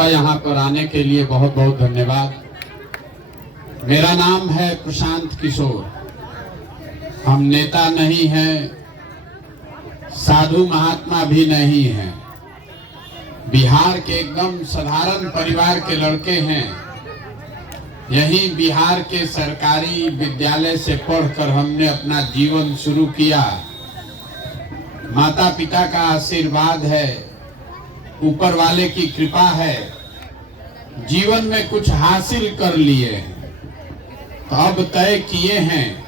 आपका यहाँ पर आने के लिए बहुत बहुत धन्यवाद। मेरा नाम है प्रशांत किशोर। हम नेता नहीं हैं, साधु महात्मा भी नहीं हैं, बिहार के एकदम साधारण परिवार के लड़के हैं। यही बिहार के सरकारी विद्यालय से पढ़कर हमने अपना जीवन शुरू किया। माता पिता का आशीर्वाद है, ऊपर वाले की कृपा है, जीवन में कुछ हासिल कर लिए हैं। तो अब तय किए हैं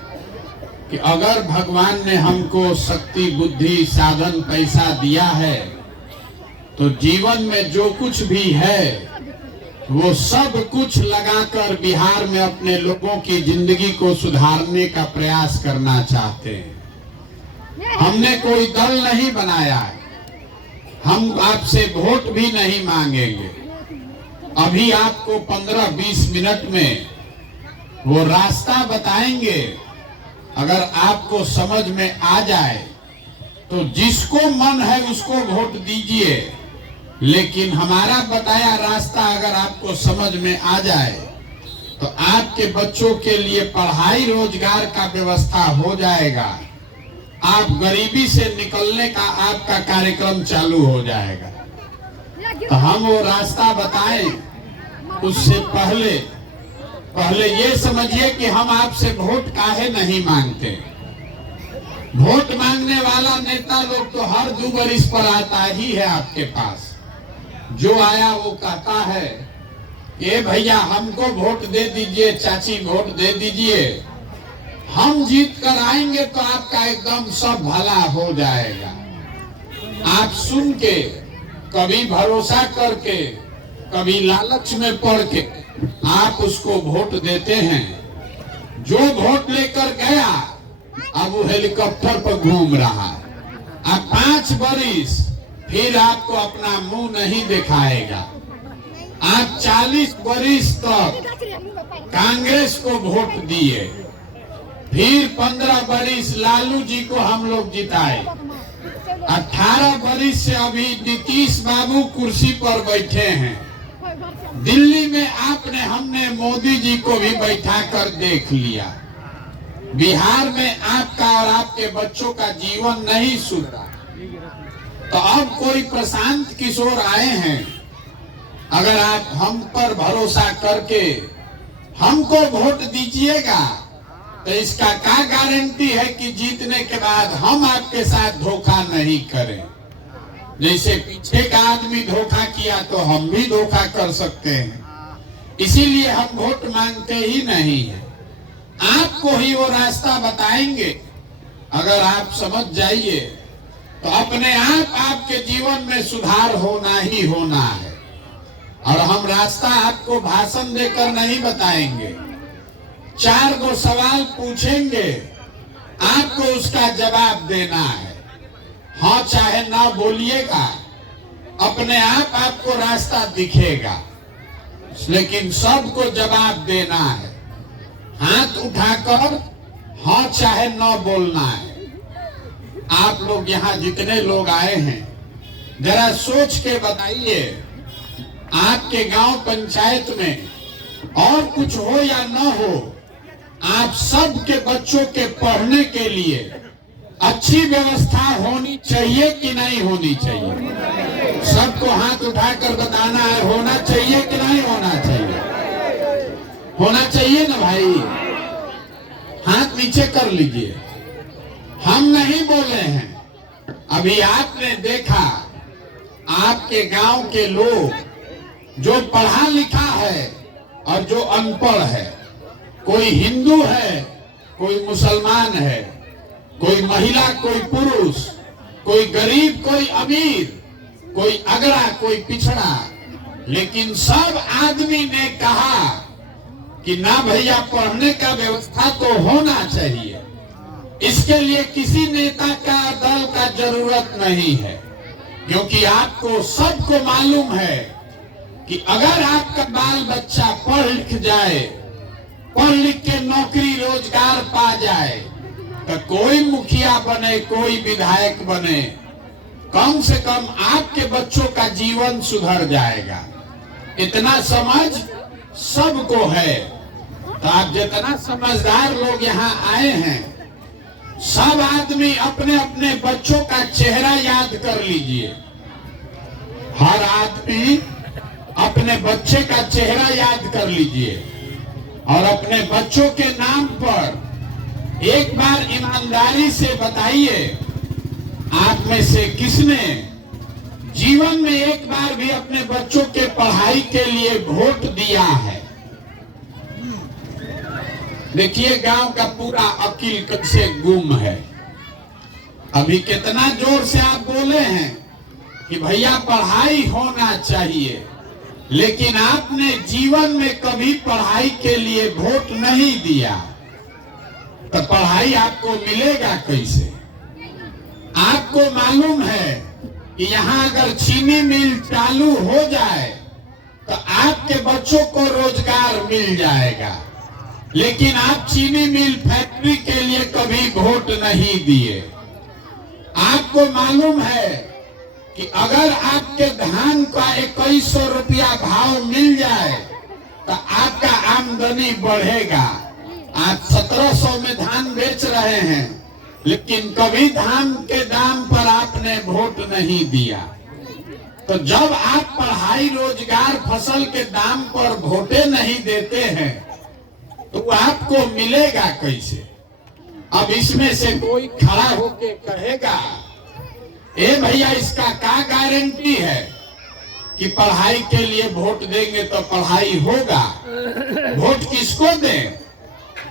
कि अगर भगवान ने हमको शक्ति, बुद्धि, साधन, पैसा दिया है तो जीवन में जो कुछ भी है वो सब कुछ लगाकर बिहार में अपने लोगों की जिंदगी को सुधारने का प्रयास करना चाहते हैं। हमने कोई दल नहीं बनाया है, हम आपसे वोट भी नहीं मांगेंगे। अभी आपको 15-20 मिनट में वो रास्ता बताएंगे। अगर आपको समझ में आ जाए तो जिसको मन है उसको वोट दीजिए, लेकिन हमारा बताया रास्ता अगर आपको समझ में आ जाए तो आपके बच्चों के लिए पढ़ाई, रोजगार का व्यवस्था हो जाएगा। आप गरीबी से निकलने का आपका कार्यक्रम चालू हो जाएगा। तो हम वो रास्ता बताएं उससे पहले ये समझिए कि हम आपसे वोट काहे नहीं मांगते। वोट मांगने वाला नेता लोग तो हर 2 बरिस पर आता ही है आपके पास। जो आया वो कहता है कि भैया हमको वोट दे दीजिए, चाची वोट दे दीजिए, हम जीत कर आएंगे तो आपका एकदम सब भला हो जाएगा। आप सुन के, कभी भरोसा करके, कभी लालच में पड़ के आप उसको वोट देते हैं। जो वोट लेकर गया अब वो हेलीकॉप्टर पर घूम रहा है। अब 5 बरिस फिर आपको अपना मुंह नहीं दिखाएगा। आप 40 बरिस तक कांग्रेस को वोट दिए, फिर 15 बरिस लालू जी को हम लोग जिताए, 18 बरिस से अभी नीतीश बाबू कुर्सी पर बैठे हैं। दिल्ली में हमने मोदी जी को भी बैठा कर देख लिया। बिहार में आपका और आपके बच्चों का जीवन नहीं सुधरा। तो अब कोई प्रशांत किशोर आए हैं, अगर आप हम पर भरोसा करके हमको वोट दीजिएगा तो इसका क्या गारंटी है कि जीतने के बाद हम आपके साथ धोखा नहीं करें। जैसे पीछे का आदमी धोखा किया तो हम भी धोखा कर सकते हैं। इसीलिए हम वोट मांगते ही नहीं है, आपको ही वो रास्ता बताएंगे। अगर आप समझ जाइए तो अपने आप आपके जीवन में सुधार होना ही होना है। और हम रास्ता आपको भाषण देकर नहीं बताएंगे, 4 गो सवाल पूछेंगे, आपको उसका जवाब देना है। हाँ चाहे ना बोलिएगा, अपने आप आपको रास्ता दिखेगा, लेकिन सबको जवाब देना है। हाथ उठाकर हाँ चाहे ना बोलना है। आप लोग यहाँ जितने लोग आए हैं जरा सोच के बताइए, आपके गांव पंचायत में और कुछ हो या न हो, आप सबके बच्चों के पढ़ने के लिए अच्छी व्यवस्था होनी चाहिए कि नहीं होनी चाहिए? सबको हाथ उठाकर बताना है, होना चाहिए कि नहीं होना चाहिए? होना चाहिए ना भाई, हाथ नीचे कर लीजिए। हम नहीं बोले हैं। अभी आपने देखा आपके गांव के लोग जो पढ़ा लिखा है और जो अनपढ़ है, कोई हिंदू है, कोई मुसलमान है, कोई महिला, कोई पुरुष, कोई गरीब, कोई अमीर, कोई अगड़ा, कोई पिछड़ा, लेकिन सब आदमी ने कहा कि ना भैया पढ़ने का व्यवस्था तो होना चाहिए। इसके लिए किसी नेता का, दल का जरूरत नहीं है, क्योंकि आपको सबको मालूम है कि अगर आपका बाल बच्चा पढ़ लिख जाए, पढ़ लिख के नौकरी रोजगार पा जाए, तो कोई मुखिया बने, कोई विधायक बने, कम से कम आपके बच्चों का जीवन सुधर जाएगा। इतना समझ सबको है। तो आप जितना समझदार लोग यहाँ आए हैं, सब आदमी अपने अपने बच्चों का चेहरा याद कर लीजिए। हर आदमी अपने बच्चे का चेहरा याद कर लीजिए और अपने बच्चों के नाम पर एक बार ईमानदारी से बताइए, आप में से किसने जीवन में एक बार भी अपने बच्चों के पढ़ाई के लिए वोट दिया है? देखिए, गांव का पूरा अकील कैसे गुम है। अभी कितना जोर से आप बोले हैं कि भैया पढ़ाई होना चाहिए, लेकिन आपने जीवन में कभी पढ़ाई के लिए वोट नहीं दिया, तो पढ़ाई आपको मिलेगा कैसे? आपको मालूम है कि यहाँ अगर चीनी मिल चालू हो जाए तो आपके बच्चों को रोजगार मिल जाएगा, लेकिन आप चीनी मिल फैक्ट्री के लिए कभी वोट नहीं दिए। आपको मालूम है कि अगर आपके धान का 2100 रुपया भाव मिल जाए तो आपका आमदनी बढ़ेगा। आप 1700 में धान बेच रहे हैं, लेकिन कभी धान के दाम पर आपने वोट नहीं दिया। तो जब आप पढ़ाई, रोजगार, फसल के दाम पर वोटे नहीं देते हैं तो आपको मिलेगा कैसे? अब इसमें से कोई खड़ा होके कहेगा, ए भैया इसका क्या गारंटी है कि पढ़ाई के लिए वोट देंगे तो पढ़ाई होगा? वोट किसको दें?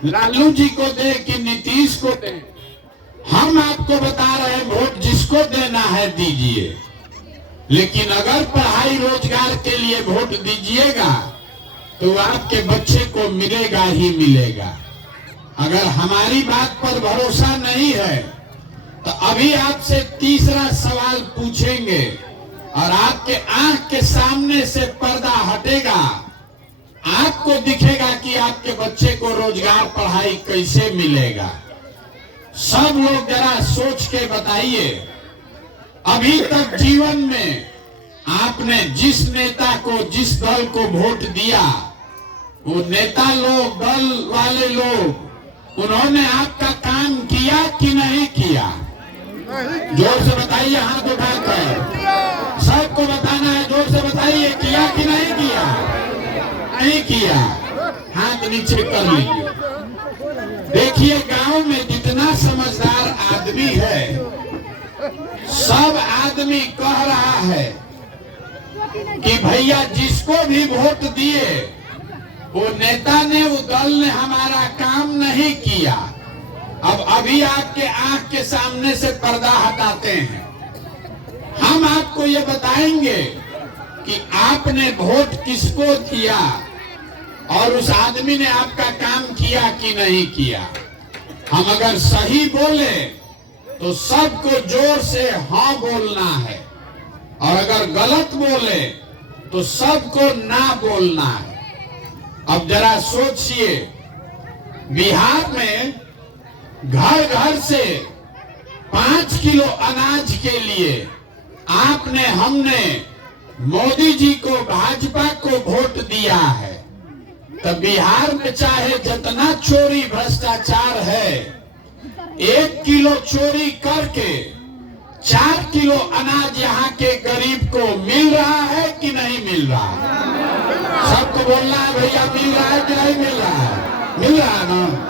लालू जी को दे कि नीतीश को दे? हम आपको बता रहे हैं, वोट जिसको देना है दीजिए, लेकिन अगर पढ़ाई रोजगार के लिए वोट दीजिएगा तो आपके बच्चे को मिलेगा ही मिलेगा। अगर हमारी बात पर भरोसा नहीं है तो अभी आपसे तीसरा सवाल पूछेंगे और आपके आंख के सामने से पर्दा हटेगा, आपको दिखेगा कि आपके बच्चे को रोजगार, पढ़ाई कैसे मिलेगा। सब लोग जरा सोच के बताइए, अभी तक जीवन में आपने जिस नेता को, जिस दल को वोट दिया, वो नेता लोग, दल वाले लोग, उन्होंने आपका काम किया कि नहीं किया? जोर से बताइए, हाथ उठाकर सबको बताना है। जोर से बताइए, किया कि नहीं किया? नहीं किया, हाथ नीचे कर लीजिए। देखिए, गांव में जितना समझदार आदमी है, सब आदमी कह रहा है कि भैया जिसको भी वोट दिए वो नेता ने, वो दल ने हमारा काम नहीं किया। अब अभी आपके आंख के सामने से पर्दा हटाते हैं। हम आपको ये बताएंगे कि आपने वोट किसको दिया और उस आदमी ने आपका काम किया कि नहीं किया। हम अगर सही बोले तो सबको जोर से हाँ बोलना है, और अगर गलत बोले तो सबको ना बोलना है। अब जरा सोचिए, बिहार में घर घर से 5 किलो अनाज के लिए आपने, हमने मोदी जी को, भाजपा को वोट दिया है। तो बिहार में चाहे जितना चोरी भ्रष्टाचार है, 1 किलो चोरी करके 4 किलो अनाज यहाँ के गरीब को मिल रहा है कि नहीं मिल रहा है? सबको बोलना है भैया, मिल रहा है कि नहीं मिल रहा है? मिल रहा है ना?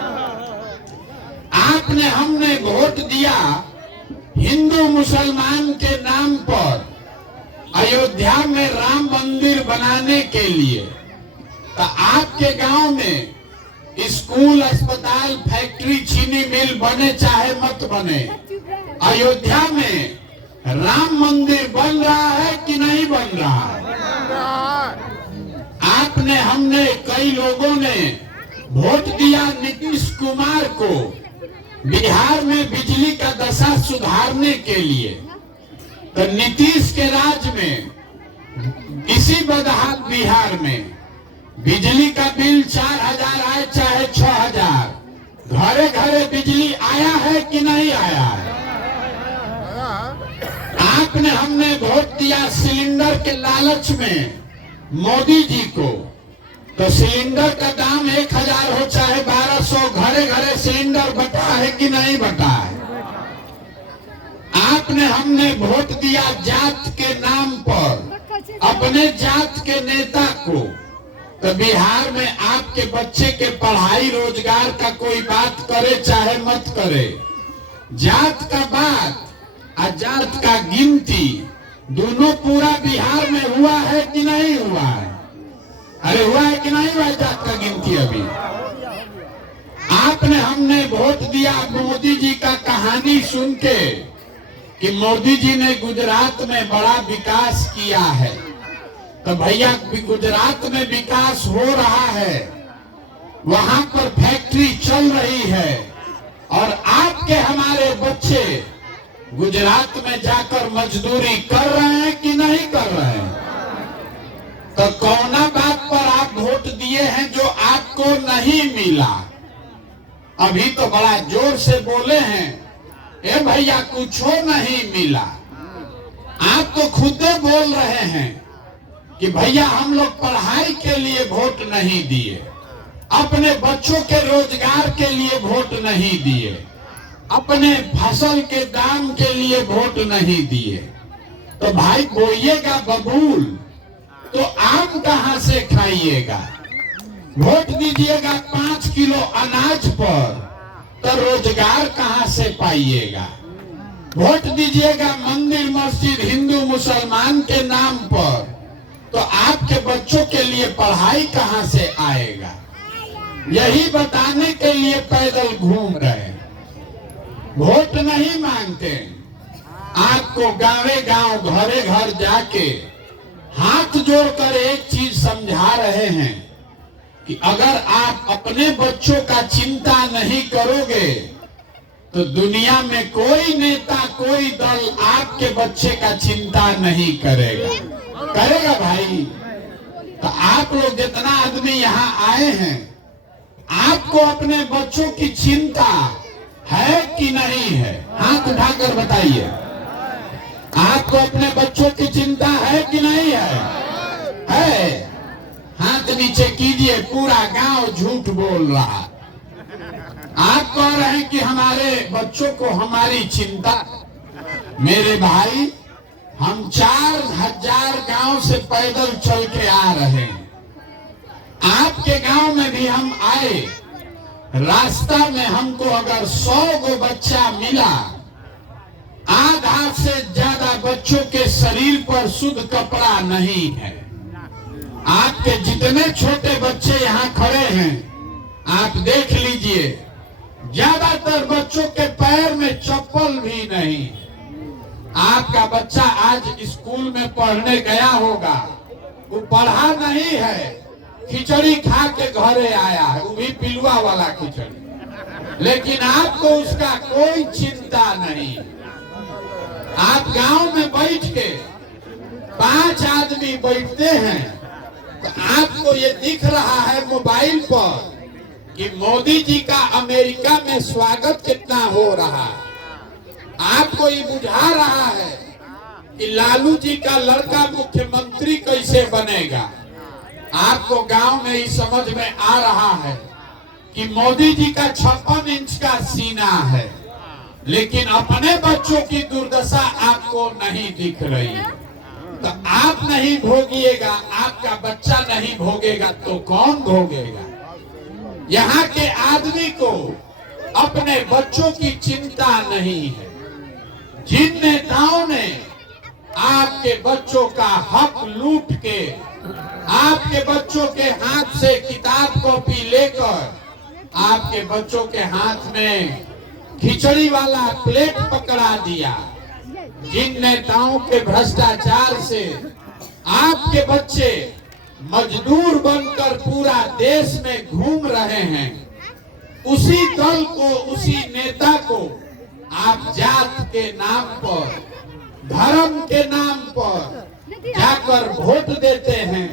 आपने, हमने वोट दिया हिंदू मुसलमान के नाम पर अयोध्या में राम मंदिर बनाने के लिए। तो आपके गांव में स्कूल, अस्पताल, फैक्ट्री, चीनी मिल बने चाहे मत बने, अयोध्या में राम मंदिर बन रहा है कि नहीं बन रहा है? आपने, हमने, कई लोगों ने वोट दिया नीतीश कुमार को बिहार में बिजली का दशा सुधारने के लिए। तो नीतीश के राज में इसी बदहाल बिहार में बिजली का बिल 4000 आए चाहे 6000, घरे घरे बिजली आया है कि नहीं आया है? आपने, हमने वोट दिया सिलेंडर के लालच में मोदी जी को, तो सिलेंडर का दाम 1000 हो चाहे 1200, घरे घरे सिलेंडर बटा है कि नहीं बटा है? आपने हमने वोट दिया जात के नाम पर अपने जात के नेता को, तो बिहार में आपके बच्चे के पढ़ाई रोजगार का कोई बात करे चाहे मत करे, जात का बात और जात का गिनती दोनों पूरा बिहार में हुआ है कि नहीं हुआ है? अरे हुआ है कि नहीं हुआ है जात का गिनती? अभी आपने हमने वोट दिया मोदी जी का कहानी सुन के कि मोदी जी ने गुजरात में बड़ा विकास किया है, तो भैया गुजरात में विकास हो रहा है, वहां पर फैक्ट्री चल रही है, और आपके हमारे बच्चे गुजरात में जाकर मजदूरी कर रहे हैं कि नहीं कर रहे हैं? तो कौना बात पर आप वोट दिए हैं जो आपको नहीं मिला? अभी तो बड़ा जोर से बोले हैं, ए भैया कुछ नहीं मिला। आप तो खुद बोल रहे हैं कि भैया हम लोग पढ़ाई के लिए वोट नहीं दिए, अपने बच्चों के रोजगार के लिए वोट नहीं दिए, अपने फसल के दाम के लिए वोट नहीं दिए। तो भाई बोइएगा बबूल तो आम कहां से खाइएगा? वोट दीजिएगा 5 किलो अनाज पर तो रोजगार कहां से पाइएगा? वोट दीजिएगा मंदिर मस्जिद हिंदू मुसलमान के नाम पर तो आपके बच्चों के लिए पढ़ाई कहां से आएगा? यही बताने के लिए पैदल घूम रहे, वोट नहीं मांगते। आपको गांवे गांव घरे घर जाके हाथ जोड़कर एक चीज समझा रहे हैं कि अगर आप अपने बच्चों का चिंता नहीं करोगे तो दुनिया में कोई नेता कोई दल आपके बच्चे का चिंता नहीं करेगा। करेगा भाई? तो आप लोग जितना आदमी यहाँ आए हैं, आपको अपने बच्चों की चिंता है कि नहीं है? हाथ उठाकर बताइए, आपको अपने बच्चों की चिंता है कि नहीं है? है? हाथ नीचे कीजिए। पूरा गांव झूठ बोल रहा। आप कह रहे हैं कि हमारे बच्चों को हमारी चिंता। मेरे भाई, हम 4000 गांव से पैदल चल के आ रहे हैं। आपके गांव में भी हम आए, रास्ता में हमको अगर 100 गो बच्चा मिला, आधा से ज्यादा बच्चों के शरीर पर शुद्ध कपड़ा नहीं है। आपके जितने छोटे बच्चे यहाँ खड़े हैं, आप देख लीजिए, ज्यादातर बच्चों के पैर में चप्पल भी नहीं। आपका बच्चा आज स्कूल में पढ़ने गया होगा, वो पढ़ा नहीं है, खिचड़ी खा के घरे आया है, वो भी पिलुआ वाला खिचड़ी, लेकिन आपको उसका कोई चिंता नहीं। आप गांव में बैठ के 5 आदमी बैठते हैं, तो आपको ये दिख रहा है मोबाइल पर कि मोदी जी का अमेरिका में स्वागत कितना हो रहा है। आपको ये बुझा रहा है कि लालू जी का लड़का मुख्यमंत्री कैसे बनेगा। आपको गांव में ही समझ में आ रहा है कि मोदी जी का 56 इंच का सीना है, लेकिन अपने बच्चों की दुर्दशा आपको नहीं दिख रही। तो आप नहीं भोगिएगा, आपका बच्चा नहीं भोगेगा तो कौन भोगेगा? यहाँ के आदमी को अपने बच्चों की चिंता नहीं है। जिन नेताओं ने आपके बच्चों का हक लूट के आपके बच्चों के हाथ से किताब कॉपी लेकर आपके बच्चों के हाथ में खिचड़ी वाला प्लेट पकड़ा दिया, जिन नेताओं के भ्रष्टाचार से आपके बच्चे मजदूर बनकर पूरा देश में घूम रहे हैं, उसी दल को, उसी नेता को आप जात के नाम पर, धर्म के नाम पर जाकर वोट देते हैं।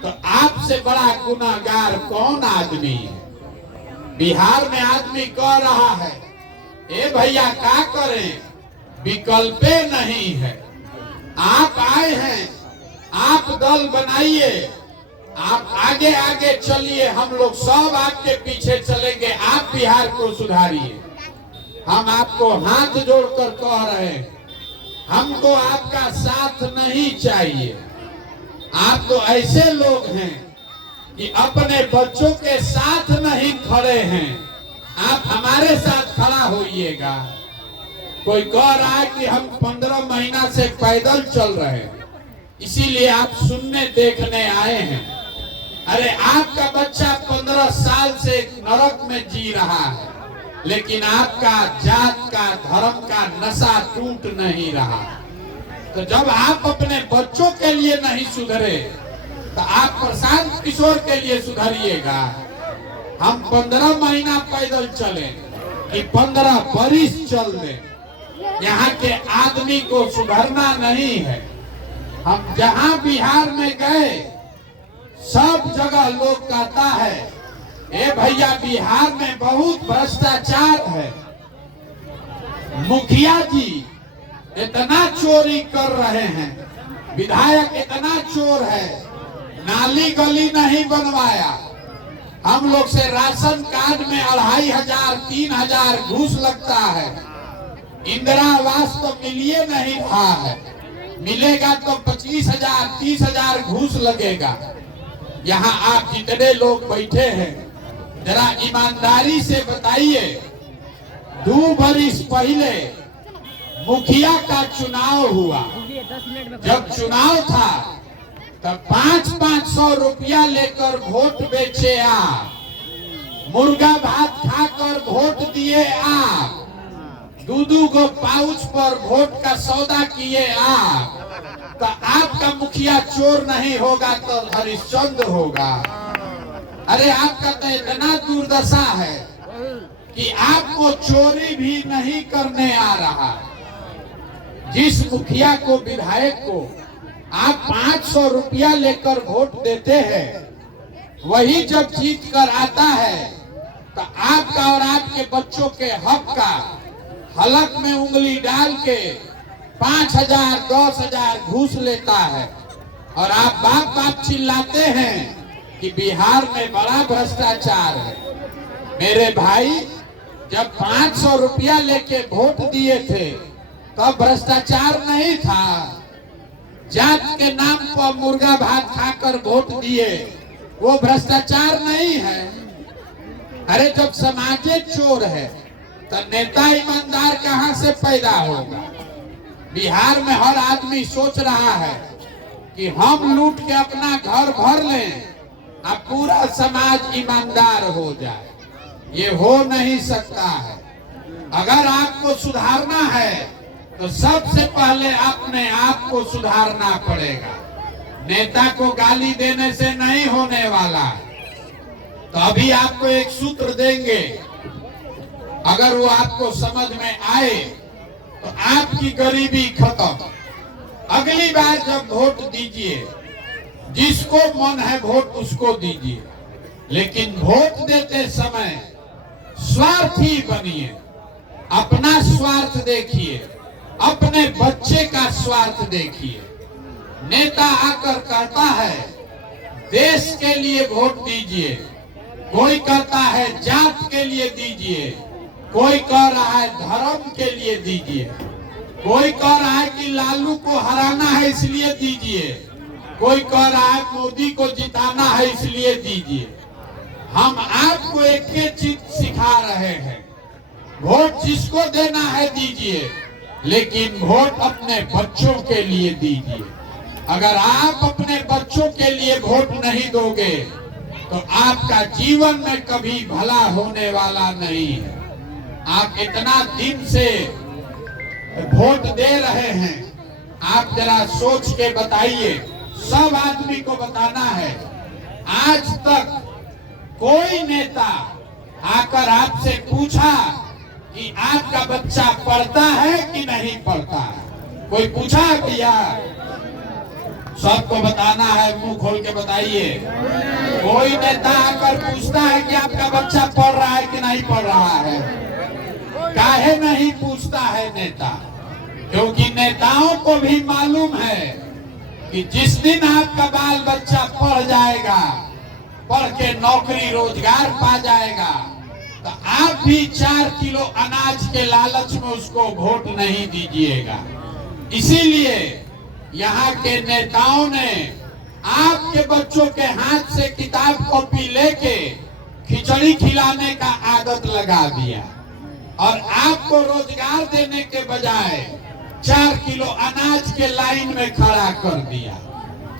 तो आपसे बड़ा गुनाहगार कौन आदमी है? बिहार में आदमी कह रहा है, ए भैया क्या करें, विकल्पे नहीं है। आप आए हैं, आप दल बनाइए, आप आगे आगे चलिए, हम लोग सब आपके पीछे चलेंगे। आप बिहार को सुधारिए। हम आपको हाथ जोड़कर कह रहे हैं, हमको आपका साथ नहीं चाहिए। आप तो ऐसे लोग हैं कि अपने बच्चों के साथ नहीं खड़े हैं। आप हमारे साथ खड़ा होइएगा। कोई कह रहा है कि हम 15 महीना से पैदल चल रहे हैं, इसीलिए आप सुनने देखने आए हैं। अरे आपका बच्चा 15 साल से नरक में जी रहा है, लेकिन आपका जात का धर्म का नशा टूट नहीं रहा। तो जब आप अपने बच्चों के लिए नहीं सुधरे तो आप प्रशांत किशोर के लिए सुधरिएगा। हम 15 महीना पैदल चले कि 15 बरिस चल दें, यहाँ के आदमी को सुधरना नहीं है। हम जहाँ बिहार में गए सब जगह लोग कहता है, ए भैया बिहार में बहुत भ्रष्टाचार है, मुखिया जी इतना चोरी कर रहे हैं, विधायक इतना चोर है, नाली गली नहीं बनवाया, हम लोग से राशन कार्ड में 2500 3000 घूस लगता है, इंदिरा आवास तो मिलिए नहीं रहा है, मिलेगा तो 25,000 30,000 घूस लगेगा। यहाँ आप जितने लोग बैठे हैं जरा ईमानदारी से बताइए, 2 बरिस पहले मुखिया का चुनाव हुआ, जब चुनाव था तब 500 रुपया लेकर वोट बेचे आप, मुर्गा भात खाकर वोट दिए आप, 2 गो पाउच पर वोट का सौदा किए आप। तो आपका मुखिया चोर नहीं होगा तो हरिश्चंद्र होगा। अरे आपका तो इतना दुर्दशा है कि आपको चोरी भी नहीं करने आ रहा। जिस मुखिया को, विधायक को आप 500 रुपया लेकर वोट देते हैं, वही जब जीत कर आता है तो आपका और आपके बच्चों के हक का हलक में उंगली डाल के 5,000 10,000 घूस लेता है। और आप बाप बाप चिल्लाते हैं कि बिहार में बड़ा भ्रष्टाचार है। मेरे भाई, जब 500 रुपया लेके वोट दिए थे तब भ्रष्टाचार नहीं था। जात के नाम पर मुर्गा भात खाकर वोट दिए, वो भ्रष्टाचार नहीं है। अरे जब समाज चोर है तो नेता ईमानदार कहां से पैदा होगा। बिहार में हर आदमी सोच रहा है कि हम लूट के अपना घर भर लें, अब पूरा समाज ईमानदार हो जाए। ये हो नहीं सकता है। अगर आपको सुधारना है तो सबसे पहले अपने आप को सुधारना पड़ेगा। नेता को गाली देने से नहीं होने वाला। तो अभी आपको एक सूत्र देंगे, अगर वो आपको समझ में आए तो आपकी गरीबी खत्म। अगली बार जब वोट दीजिए, जिसको मन है वोट उसको दीजिए, लेकिन वोट देते समय स्वार्थी बनिए। अपना स्वार्थ देखिए, अपने बच्चे का स्वार्थ देखिए। नेता आकर कहता है देश के लिए वोट दीजिए, कोई कहता है जात के लिए दीजिए, कोई कह रहा है धर्म के लिए दीजिए, कोई कह रहा है कि लालू को हराना है इसलिए दीजिए, कोई कह रहा है मोदी को जिताना है इसलिए दीजिए। हम आपको एक ही चीज सिखा रहे हैं, वोट जिसको देना है दीजिए, लेकिन वोट अपने बच्चों के लिए दीजिए। अगर आप अपने बच्चों के लिए वोट नहीं दोगे तो आपका जीवन में कभी भला होने वाला नहीं है। आप इतना दिन से वोट दे रहे हैं, आप जरा सोच के बताइए। सब आदमी को बताना है, आज तक कोई नेता आकर आपसे पूछा कि आपका बच्चा पढ़ता है कि नहीं पढ़ता है? कोई पूछा है भैया? सबको बताना है, मुंह खोल के बताइए। कोई नेता आकर पूछता है कि आपका बच्चा पढ़ रहा है कि नहीं पढ़ रहा है? काहे नहीं पूछता है नेता? क्योंकि नेताओं को भी मालूम है कि जिस दिन आपका बाल बच्चा पढ़ जाएगा, पढ़ के नौकरी रोजगार पा जाएगा, तो आप भी 4 किलो अनाज के लालच में उसको वोट नहीं दीजिएगा। इसीलिए यहाँ के नेताओं ने आपके बच्चों के हाथ से किताब कॉपी लेके खिचड़ी खिलाने का आदत लगा दिया और आपको रोजगार देने के बजाय 4 किलो अनाज के लाइन में खड़ा कर दिया।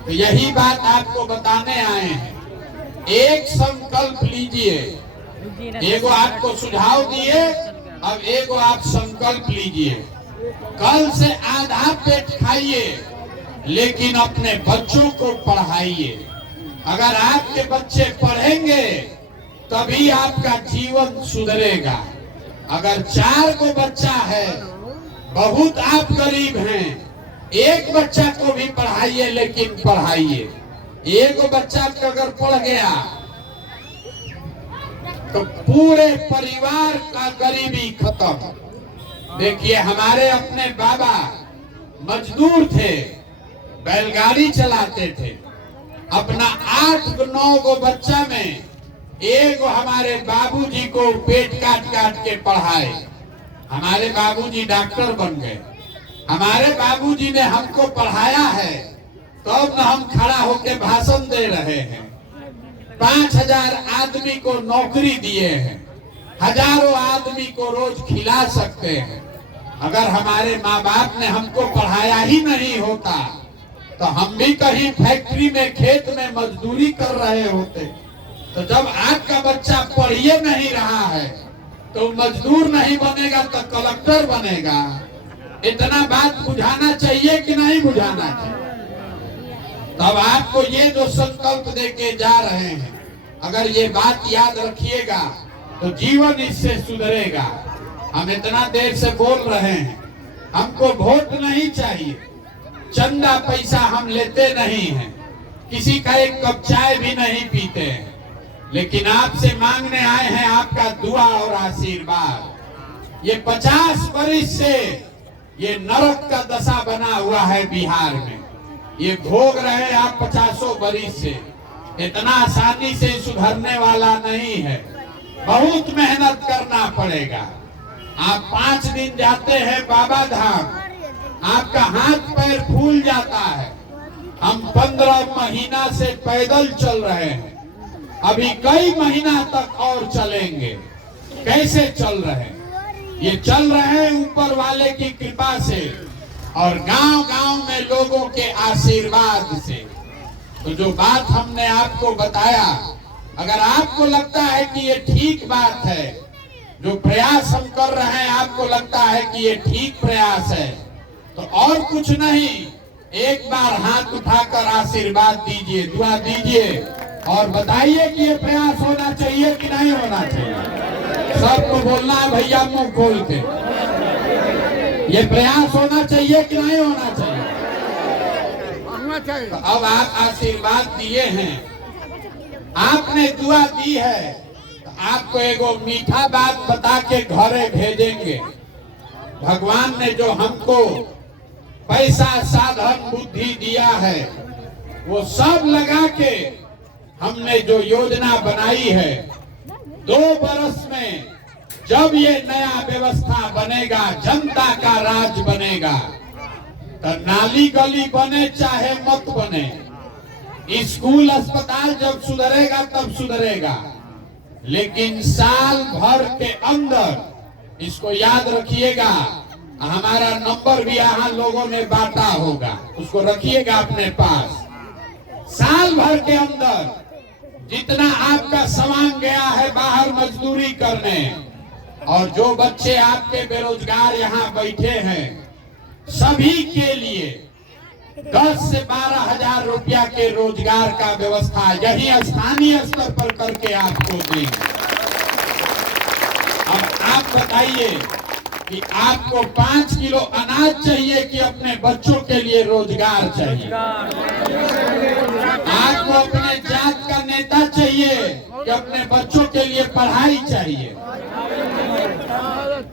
तो यही बात आपको बताने आए हैं। एक संकल्प लीजिए, एगो आपको सुझाव दिए, अब एगो आप संकल्प लीजिए। कल से आधा पेट खाइए, लेकिन अपने बच्चों को पढ़ाइए। अगर आपके बच्चे पढ़ेंगे तभी आपका जीवन सुधरेगा। अगर 4 को बच्चा है, बहुत आप गरीब हैं, एक बच्चा को भी पढ़ाइए, लेकिन पढ़ाइए। एक बच्चा अगर पढ़ गया तो पूरे परिवार का गरीबी खत्म। देखिए, हमारे अपने बाबा मजदूर थे, बैलगाड़ी चलाते थे। अपना 8-9 गो बच्चा में एक हमारे बाबूजी को पेट काट काट के पढ़ाए। हमारे बाबूजी डॉक्टर बन गए। हमारे बाबूजी ने हमको पढ़ाया है, तब न हम खड़ा होकर भाषण दे रहे हैं। 5000 आदमी को नौकरी दिए हैं, हजारों आदमी को रोज खिला सकते हैं। अगर हमारे माँ बाप ने हमको पढ़ाया ही नहीं होता तो हम भी कहीं फैक्ट्री में, खेत में मजदूरी कर रहे होते। तो जब आपका बच्चा पढ़िए नहीं रहा है तो मजदूर नहीं बनेगा तो कलेक्टर बनेगा। इतना बात बुझाना चाहिए कि नहीं बुझाना चाहिए? तब आपको ये जो संकल्प देके जा रहे हैं, अगर ये बात याद रखिएगा तो जीवन इससे सुधरेगा। हम इतना देर से बोल रहे हैं, हमको वोट नहीं चाहिए, चंदा पैसा हम लेते नहीं हैं, किसी का एक कप चाय भी नहीं पीते हैं, लेकिन आपसे मांगने आए हैं आपका दुआ और आशीर्वाद। ये 50 वर्ष से ये नरक का दशा बना हुआ है बिहार में, ये भोग रहे आप 50 वर्ष से। इतना आसानी से सुधरने वाला नहीं है, बहुत मेहनत करना पड़ेगा। आप 5 दिन जाते हैं बाबा धाम, आपका हाथ पैर फूल जाता है। हम 15 महीना से पैदल चल रहे हैं, अभी कई महीना तक और चलेंगे। कैसे चल रहे हैं? ये चल रहे हैं ऊपर वाले की कृपा से और गांव-गांव में लोगों के आशीर्वाद से। तो जो बात हमने आपको बताया, अगर आपको लगता है कि ये ठीक बात है, जो प्रयास हम कर रहे हैं आपको लगता है कि ये ठीक प्रयास है, तो और कुछ नहीं, एक बार हाथ उठाकर आशीर्वाद दीजिए, दुआ दीजिए और बताइए कि ये प्रयास होना चाहिए कि नहीं होना चाहिए। सबको बोलना है भैया मुंह खोल के, ये प्रयास होना चाहिए कि नहीं होना चाहिए? तो अब आप आशीर्वाद दिए हैं, आपने दुआ दी है, तो आपको एगो मीठा बात बता के घरे भेजेंगे। भगवान ने जो हमको पैसा, साधन, बुद्धि दिया है, वो सब लगा के हमने जो योजना बनाई है, 2 बरस में जब ये नया व्यवस्था बनेगा, जनता का राज बनेगा, तो नाली गली बने चाहे मत बने, स्कूल अस्पताल जब सुधरेगा तब सुधरेगा, लेकिन साल भर के अंदर, इसको याद रखिएगा, हमारा नंबर भी यहाँ लोगों ने बांटा होगा, उसको रखिएगा अपने पास। साल भर के अंदर जितना आपका सामान गया है बाहर मजदूरी करने, और जो बच्चे आपके बेरोजगार यहाँ बैठे हैं, सभी के लिए 10 से 12 हजार रुपया के रोजगार का व्यवस्था यही स्थानीय स्तर पर करके आपको देंगे। अब आप बताइए कि आपको 5 किलो अनाज चाहिए कि अपने बच्चों के लिए रोजगार चाहिए? आपको अपने जात का नेता चाहिए कि अपने बच्चों के लिए पढ़ाई चाहिए?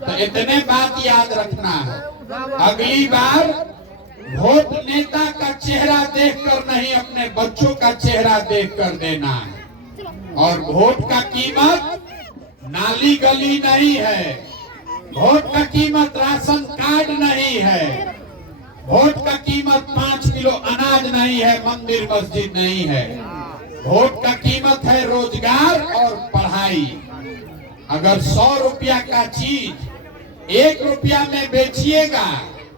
तो इतने बात याद रखना है। अगली बार वोट नेता का चेहरा देखकर नहीं, अपने बच्चों का चेहरा देखकर देना है। और वोट का कीमत नाली गली नहीं है, वोट का कीमत राशन कार्ड नहीं है, वोट का कीमत 5 किलो अनाज नहीं है, मंदिर मस्जिद नहीं है। वोट का कीमत है रोजगार और पढ़ाई। अगर 100 रुपया का चीज 1 रुपया में बेचिएगा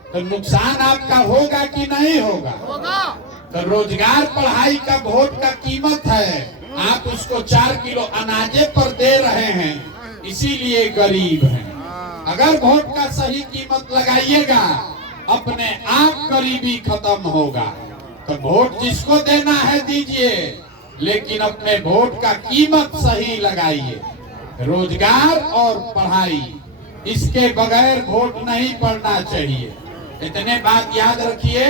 तो नुकसान आपका होगा कि नहीं होगा? तो रोजगार पढ़ाई का वोट का कीमत है, आप उसको 4 किलो अनाजे पर दे रहे हैं, इसीलिए गरीब हैं। अगर वोट का सही कीमत लगाइएगा अपने आप गरीबी खत्म होगा। तो वोट जिसको देना है दीजिए, लेकिन अपने वोट का कीमत सही लगाइए। रोजगार और पढ़ाई, इसके बगैर वोट नहीं पड़ना चाहिए। इतने बात याद रखिए,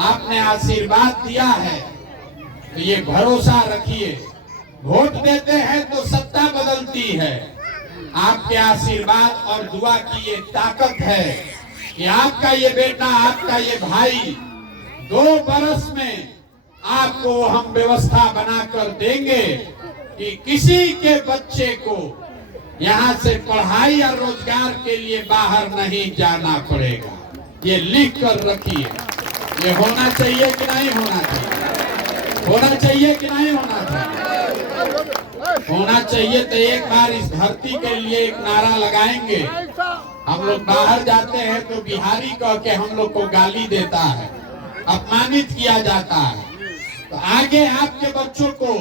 आपने आशीर्वाद दिया है तो ये भरोसा रखिए, वोट देते हैं तो सत्ता बदलती है। आपके आशीर्वाद और दुआ की ये ताकत है कि आपका ये बेटा, आपका ये भाई 2 बरस में आपको हम व्यवस्था बनाकर देंगे कि किसी के बच्चे को यहाँ से पढ़ाई और रोजगार के लिए बाहर नहीं जाना पड़ेगा। ये लिख कर रखिए। ये होना चाहिए कि नहीं होना चाहिए? होना चाहिए कि नहीं होना चाहिए? होना चाहिए। तो एक बार इस धरती के लिए एक नारा लगाएंगे। हम लोग बाहर जाते हैं तो बिहारी कह के हम लोग को गाली देता है, अपमानित किया जाता है। तो आगे आपके बच्चों को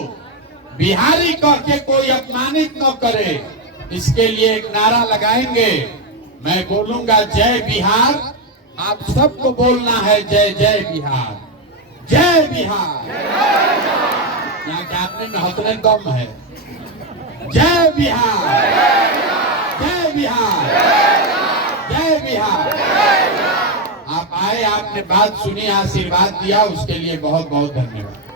बिहारी कह के कोई अपमानित न करे, इसके लिए एक नारा लगाएंगे। मैं बोलूंगा जय बिहार, आप सबको बोलना है जय जय बिहार, जय बिहार। यहाँ के आदमी में हौसले कम है। जय बिहार, जय बिहार, जय बिहार। आप आए, आपने बात सुनी, आशीर्वाद दिया, उसके लिए बहुत बहुत धन्यवाद।